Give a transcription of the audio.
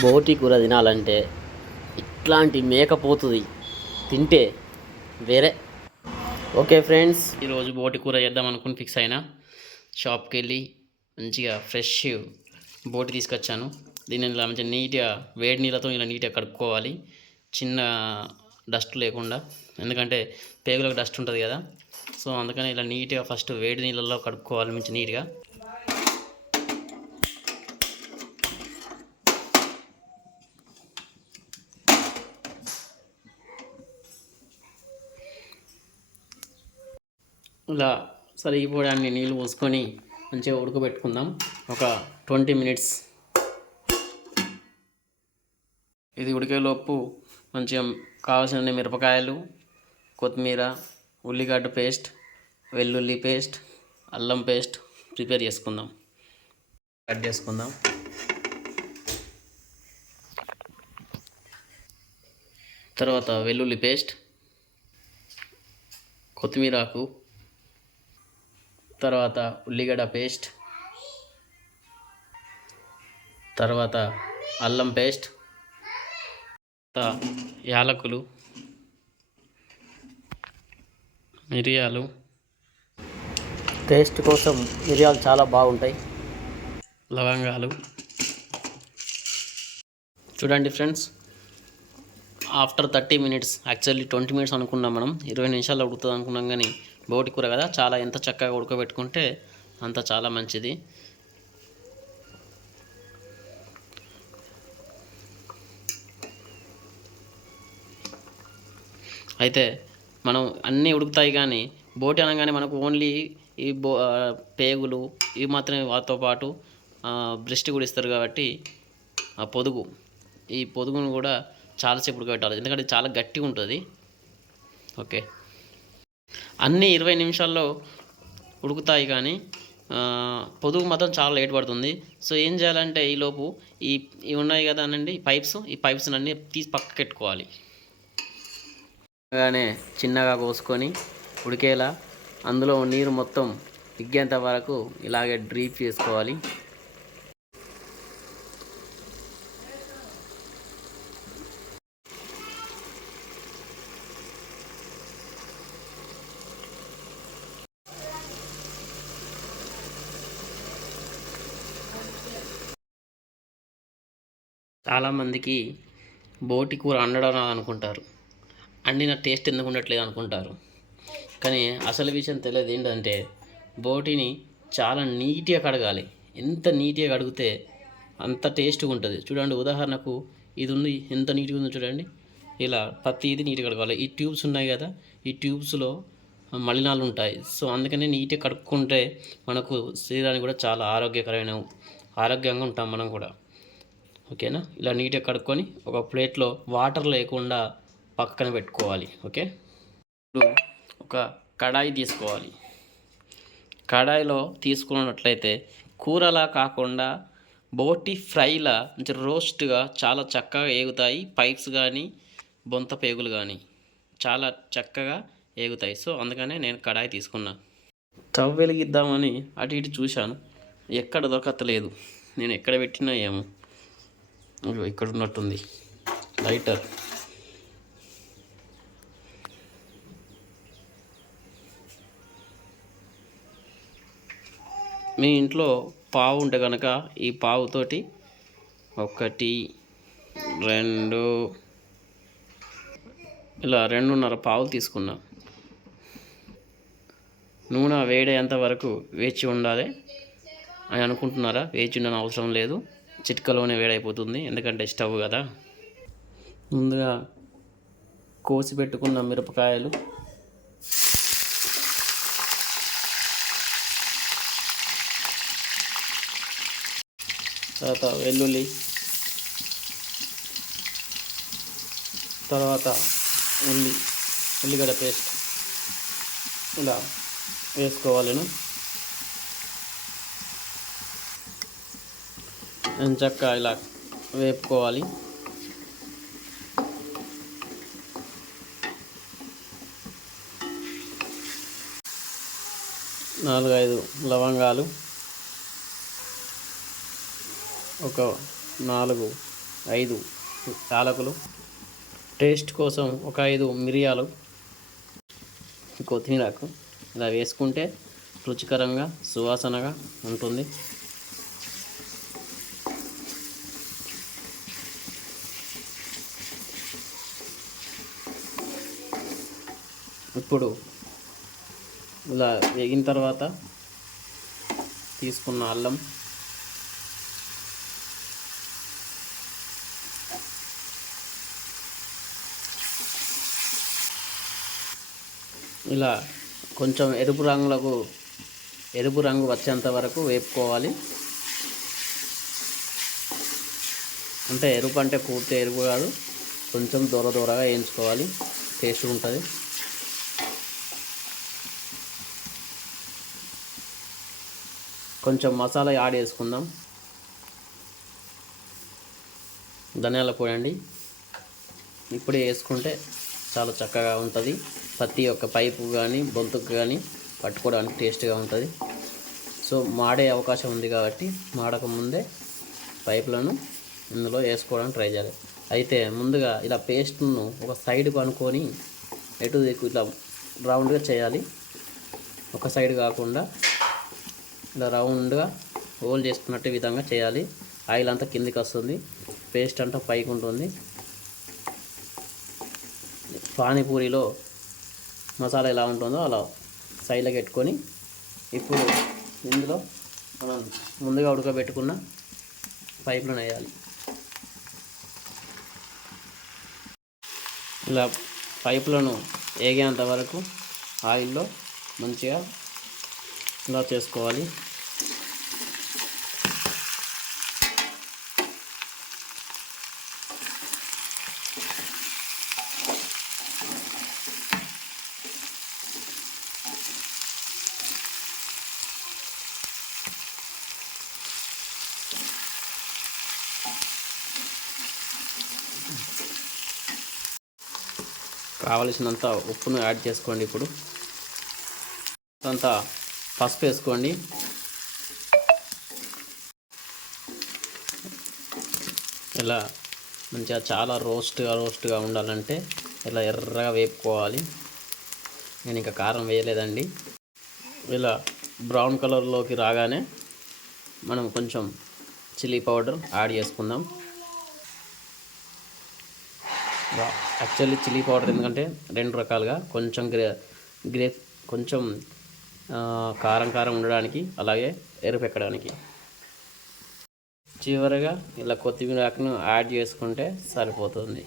బోటి కూర తినాలంటే ఇట్లాంటి మేకపోతుంది తింటే వేరే. ఓకే ఫ్రెండ్స్, ఈరోజు బోటి కూర చేద్దాం అనుకుని ఫిక్స్ అయినా. షాప్కి వెళ్ళి మంచిగా ఫ్రెష్ బోటి తీసుకొచ్చాను. దీన్ని ఇలా మంచిగా నీట్గా వేడి నీళ్ళతో ఇలా నీట్గా కడుక్కోవాలి, చిన్న డస్ట్ లేకుండా. ఎందుకంటే పేగులకు డస్ట్ ఉంటుంది కదా, సో అందుకని ఇలా నీట్గా ఫస్ట్ వేడి నీళ్ళల్లో కడుక్కోవాలి మంచి నీట్గా. ఇలా సరిగిపోవడాన్ని నీళ్ళు పోసుకొని మంచిగా ఉడకబెట్టుకుందాం ఒక 20 మినిట్స్. ఇది ఉడికేలోపు మంచిగా కావాల్సిన మిరపకాయలు, కొత్తిమీర, ఉల్లిగడ్డ పేస్ట్, వెల్లుల్లి పేస్ట్, అల్లం పేస్ట్ ప్రిపేర్ చేసుకుందాం. కట్ చేసుకుందాం. తర్వాత వెల్లుల్లి పేస్ట్, కొత్తిమీరాకు, తర్వాత ఉల్లిగడ్డ పేస్ట్, తర్వాత అల్లం పేస్ట్, యాలకులు, మిరియాలు. టేస్ట్ కోసం మిరియాలు చాలా బాగుంటాయి. లవంగాలు. చూడండి friends, after 30 minutes, actually 20 minutes అనుకున్నాం మనం, 20 నిమిషాల్లో ఉడుకుతుంది అనుకున్నాం. కానీ బోటి కూర కదా, చాలా ఎంత చక్కగా ఉడకబెట్టుకుంటే అంత చాలా మంచిది. అయితే మనం అన్నీ ఉడుకుతాయి, కానీ బోటి అనగానే మనకు ఓన్లీ ఈ పేగులు ఇవి మాత్రమే, వాటితో పాటు బ్రెస్ట్ కూడా ఇస్తారు. కాబట్టి ఆ ఈ పొదుగును కూడా చాలాసేపు ఉడకబెట్టాలి, ఎందుకంటే చాలా గట్టిగా ఉంటుంది. ఓకే, అన్నీ 20 నిమిషాల్లో ఉడుకుతాయి, కానీ పొదుగు మాత్రం చాలా లేట్ పడుతుంది. సో ఏం చేయాలంటే ఈలోపు ఇవి ఉన్నాయి కదా అనండి ఈ పైప్స్ అన్నీ తీసి పక్కకు పెట్టుకోవాలి. అలానే చిన్నగా కోసుకొని ఉడికేలా అందులో నీరు మొత్తం ఇగ్గేంత వరకు ఇలాగే డ్రీప్ చేసుకోవాలి. చాలామందికి బోటి కూర వండడం అనుకుంటారు, అండిన టేస్ట్ ఎందుకు ఉండట్లేదు అనుకుంటారు. కానీ అసలు విషయం తెలియదు ఏంటంటే బోటిని చాలా నీట్గా కడగాలి. ఎంత నీట్గా కడిగితే అంత టేస్ట్గా ఉంటుంది. చూడండి, ఉదాహరణకు ఇది ఉంది, ఎంత నీట్గా ఉందో చూడండి. ఇలా ప్రతిదీ నీట్గా కడగాలి. ఈ ట్యూబ్స్ ఉన్నాయి కదా, ఈ ట్యూబ్స్లో మలినాలు ఉంటాయి. సో అందుకనే నీట్గా కడుక్కుంటే మనకు శరీరానికి కూడా చాలా ఆరోగ్యంగా ఉంటాం మనం కూడా. ఓకేనా, ఇలా నీట్గా కడుక్కొని ఒక ప్లేట్లో వాటర్ లేకుండా పక్కన పెట్టుకోవాలి. ఓకే, ఇప్పుడు ఒక కడాయి తీసుకోవాలి. కడాయిలో తీసుకున్నట్లయితే కూరలా కాకుండా బోటి ఫ్రైలా మంచి రోస్ట్గా చాలా చక్కగా ఏగుతాయి. పైప్స్ కానీ బొంత పేగులు కానీ చాలా చక్కగా ఏగుతాయి. సో అందుకనే నేను కడాయి తీసుకున్నా. స్టవ్ వెలిగిద్దామని అటు ఇటు చూశాను, ఎక్కడ దొరకట్లేదు. నేను ఎక్కడ పెట్టినా ఏమో, ఇక్కడ ఉన్నట్టుంది లైటర్. మీ ఇంట్లో పావు ఉంటే కనుక ఈ పావుతోటి 1, 2 ఇలా 2.5 పావులు తీసుకున్నా. నూనె వేడేంత వరకు వేచి ఉండాలి అని అనుకుంటున్నారా? వేచి ఉండని అవసరం లేదు, చిటికలోనే వేడైపోతుంది, ఎందుకంటే స్టవ్ కదా. ముందుగా కోసి పెట్టుకున్న మిరపకాయలు, తర్వాత వెల్లుల్లి, తర్వాత ఉల్లిగడ్డ పేస్ట్ ఇలా వేసుకోవాలి. చక్కగా ఇలా వేపుకోవాలి. 4-5 లవంగాలు, ఒక 4 5 యాలకులు, టేస్ట్ కోసం ఒక 5 మిరియాలు, కొత్తిమీరకు ఇలా వేసుకుంటే రుచికరంగా సువాసనగా ఉంటుంది. ఇప్పుడు ఇలా వేగిన తర్వాత తీసుకున్న అల్లం, ఇలా కొంచెం ఎరుపు రంగు వచ్చేంత వరకు వేపుకోవాలి. అంటే ఎరుపు అంటే పూర్తి ఎరుపు కాదు, కొంచెం దూరగా వేయించుకోవాలి, టేస్ట్ ఉంటుంది. కొంచెం మసాలా యాడ్ చేసుకుందాం. ధనియాల పొడి అండి, ఇప్పుడే వేసుకుంటే చాలా చక్కగా ఉంటుంది. ప్రతి ఒక్క పైపు కానీ బొంతుకు కానీ పట్టుకోవడానికి టేస్ట్గా ఉంటుంది. సో మాడే అవకాశం ఉంది కాబట్టి మాడక ముందే పైపులను ఇందులో వేసుకోవడానికి ట్రై చేయాలి. అయితే ముందుగా ఇలా పేస్ట్ను ఒక సైడ్కు అనుకొని ఎటు దిక్కు ఇట్లా రౌండ్గా చేయాలి. ఒక సైడ్ కాకుండా ఇలా రౌండ్గా హోల్ చేసుకున్నట్టు విధంగా చేయాలి. ఆయిల్ అంతా కిందికి వస్తుంది, పేస్ట్ అంతా పైకి ఉంటుంది. పానీపూరిలో మసాలా ఎలా ఉంటుందో అలా సైడ్లోకి పెట్టుకొని ఇప్పుడు ఇందులో మనం ముందుగా ఉడకబెట్టుకున్న పైపులను వేయాలి. ఇలా పైపులను వేగేంత వరకు ఆయిల్లో మంచిగా ఇలా చేసుకోవాలి. కావలసినంత ఉప్పును యాడ్ చేసుకోండి. ఇప్పుడు అంత పసుపు వేసుకోండి. ఇలా మంచిగా చాలా రోస్ట్గా ఉండాలంటే ఇలా ఎర్రగా వేపుకోవాలి. నేను ఇంకా కారం వేయలేదండి. ఇలా బ్రౌన్ కలర్లోకి రాగానే మనం కొంచెం చిల్లీ పౌడర్ యాడ్ చేసుకుందాం. యాక్చువల్లీ చిల్లీ పౌడర్ ఎందుకంటే 2 రకాలుగా, కొంచెం కొంచెం కారం ఉండడానికి, అలాగే ఎరుపెక్కడానికి. చివరగా ఇలా కొత్తిమీర ఆకును యాడ్ చేసుకుంటే సరిపోతుంది.